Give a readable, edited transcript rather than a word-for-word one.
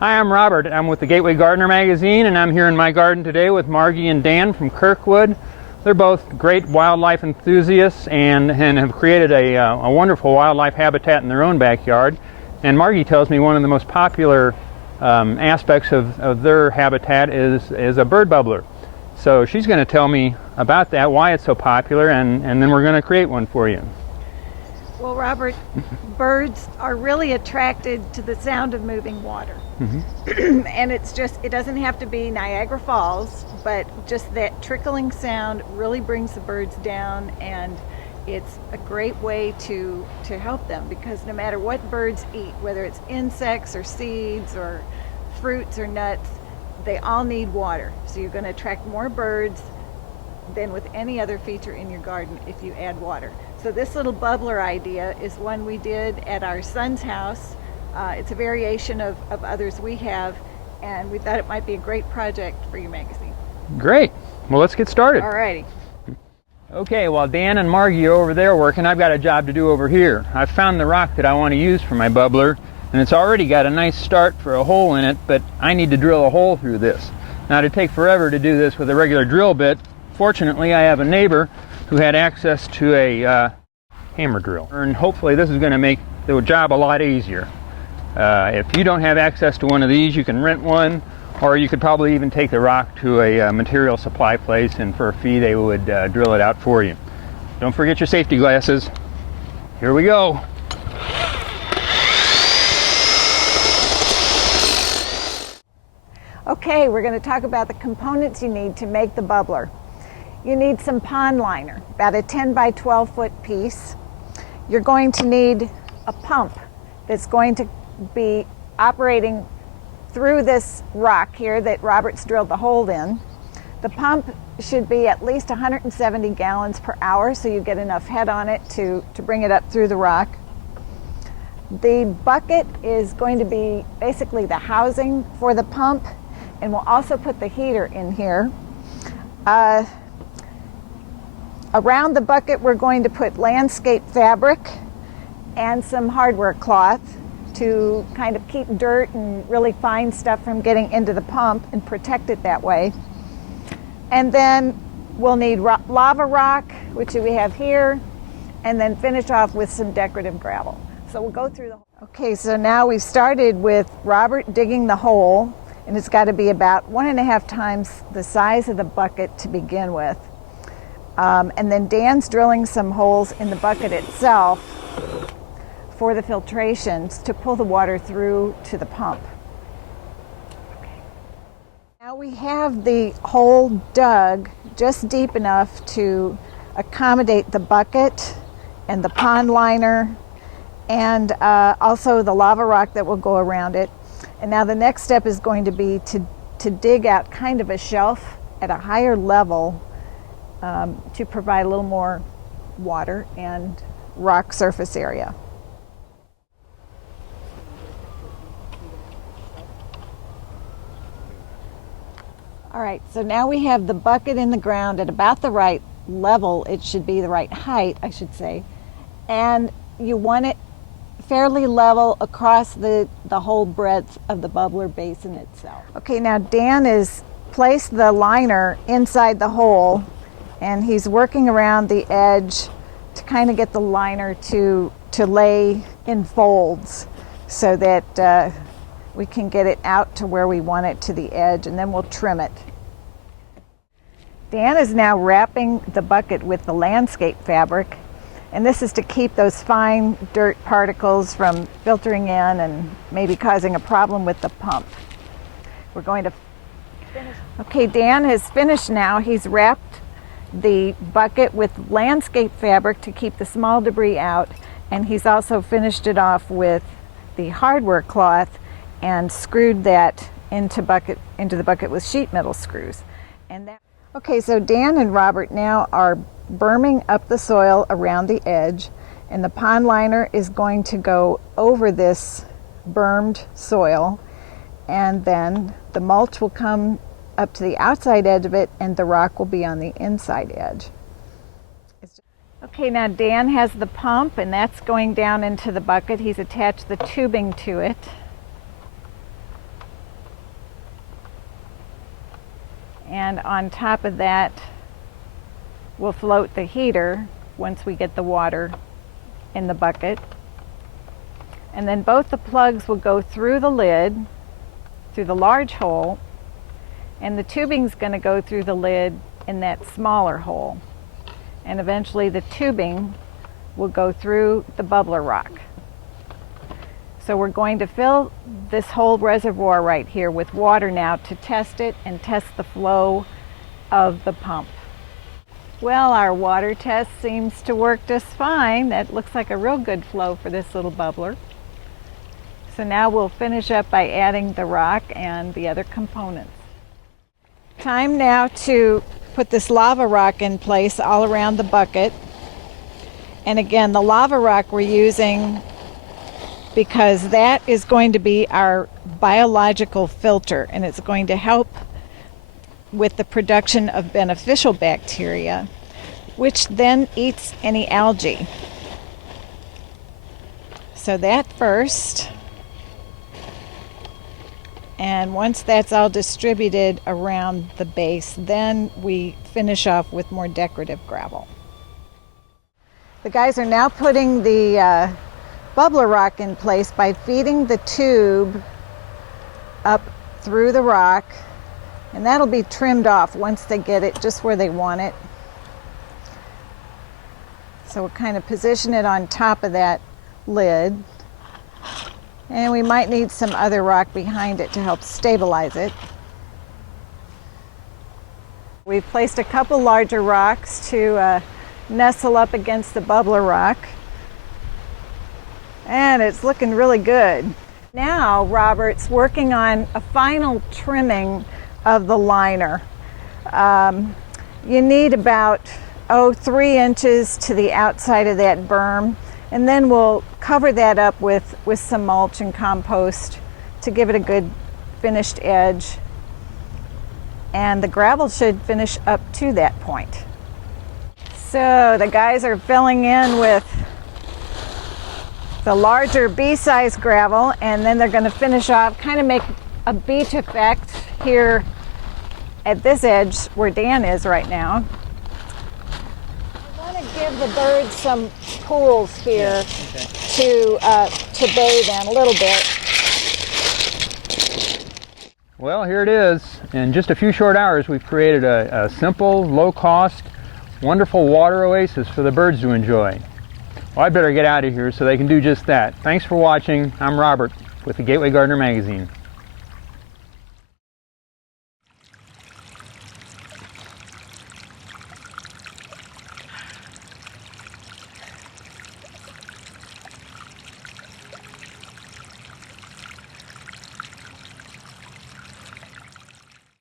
Hi, I'm Robert. I'm with the Gateway Gardener magazine, and I'm here in my garden today with Margie and Dan from Kirkwood. They're both great wildlife enthusiasts and have created a wonderful wildlife habitat in their own backyard. And Margie tells me one of the most popular aspects of their habitat is a bird bubbler. So she's going to tell me about that, why it's so popular, and then we're going to create one for you. Well, Robert, birds are really attracted to the sound of moving water. Mm-hmm. And it doesn't have to be Niagara Falls, but just that trickling sound really brings the birds down, and it's a great way to help them, because no matter what birds eat, whether it's insects or seeds or fruits or nuts, they all need water. So you're going to attract more birds than with any other feature in your garden if you add water. So this little bubbler idea is one we did at our son's house. It's a variation of others we have, and we thought it might be a great project for your magazine. Great. Well, let's get started. All righty. Okay, while Dan and Margie are over there working, I've got a job to do over here. I've found the rock that I want to use for my bubbler, and it's already got a nice start for a hole in it, but I need to drill a hole through this. Now, it'd take forever to do this with a regular drill bit. Fortunately, I have a neighbor who had access to a hammer drill, and hopefully this is going to make the job a lot easier. If you don't have access to one of these, you can rent one, or you could probably even take the rock to a material supply place, and for a fee they would drill it out for you. Don't forget your safety glasses. Here we go. Okay, we're going to talk about the components you need to make the bubbler. You need some pond liner, about a 10 by 12 foot piece. You're going to need a pump that's going to be operating through this rock here that Robert's drilled the hole in. The pump should be at least 170 gallons per hour, so you get enough head on it to bring it up through the rock. The bucket is going to be basically the housing for the pump, and we'll also put the heater in here. Around the bucket, we're going to put landscape fabric and some hardware cloth to kind of keep dirt and really fine stuff from getting into the pump and protect it that way. And then we'll need lava rock, which we have here, and then finish off with some decorative gravel. So we'll go through the whole. Okay, so now we've started with Robert digging the hole, and it's got to be about 1.5 times the size of the bucket to begin with. And then Dan's drilling some holes in the bucket itself for the filtrations to pull the water through to the pump. Okay. Now we have the hole dug just deep enough to accommodate the bucket and the pond liner and also the lava rock that will go around it. And now the next step is going to be to dig out kind of a shelf at a higher level to provide a little more water and rock surface area. All right, so now we have the bucket in the ground at about the right level. It should be the right height, I should say. And you want it fairly level across the whole breadth of the bubbler basin itself. Okay, now Dan has placed the liner inside the hole, and he's working around the edge to kind of get the liner to lay in folds so that we can get it out to where we want it to the edge, and then we'll trim it. Dan is now wrapping the bucket with the landscape fabric, and this is to keep those fine dirt particles from filtering in and maybe causing a problem with the pump. We're going to finish. Okay, Dan has finished now. He's wrapped the bucket with landscape fabric to keep the small debris out, and he's also finished it off with the hardware cloth and screwed that into the bucket with sheet metal screws. Okay, so Dan and Robert now are berming up the soil around the edge, and the pond liner is going to go over this bermed soil, and then the mulch will come up to the outside edge of it, and the rock will be on the inside edge. Okay, now Dan has the pump, and that's going down into the bucket. He's attached the tubing to it. And on top of that, we'll float the heater once we get the water in the bucket. And then both the plugs will go through the lid, through the large hole, and the tubing's going to go through the lid in that smaller hole. And eventually the tubing will go through the bubbler rock. So we're going to fill this whole reservoir right here with water now to test it and test the flow of the pump. Well, our water test seems to work just fine. That looks like a real good flow for this little bubbler. So now we'll finish up by adding the rock and the other components. Time now to put this lava rock in place all around the bucket. And again, the lava rock we're using because that is going to be our biological filter, and it's going to help with the production of beneficial bacteria, which then eats any algae. So that first. And once that's all distributed around the base, then we finish off with more decorative gravel. The guys are now putting the bubbler rock in place by feeding the tube up through the rock, and that'll be trimmed off once they get it just where they want it. So we'll kind of position it on top of that lid. And we might need some other rock behind it to help stabilize it. We've placed a couple larger rocks to nestle up against the bubbler rock. And it's looking really good. Now Robert's working on a final trimming of the liner. You need about 3 inches to the outside of that berm. And then we'll cover that up with some mulch and compost to give it a good finished edge. And the gravel should finish up to that point. So the guys are filling in with the larger B-size gravel, and then they're going to finish off, kind of make a beach effect here at this edge where Dan is right now. Give the birds some pools here to bathe in a little bit. Well, here it is. In just a few short hours, we've created a simple, low-cost, wonderful water oasis for the birds to enjoy. Well, I better get out of here so they can do just that. Thanks for watching. I'm Robert with the Gateway Gardener Magazine.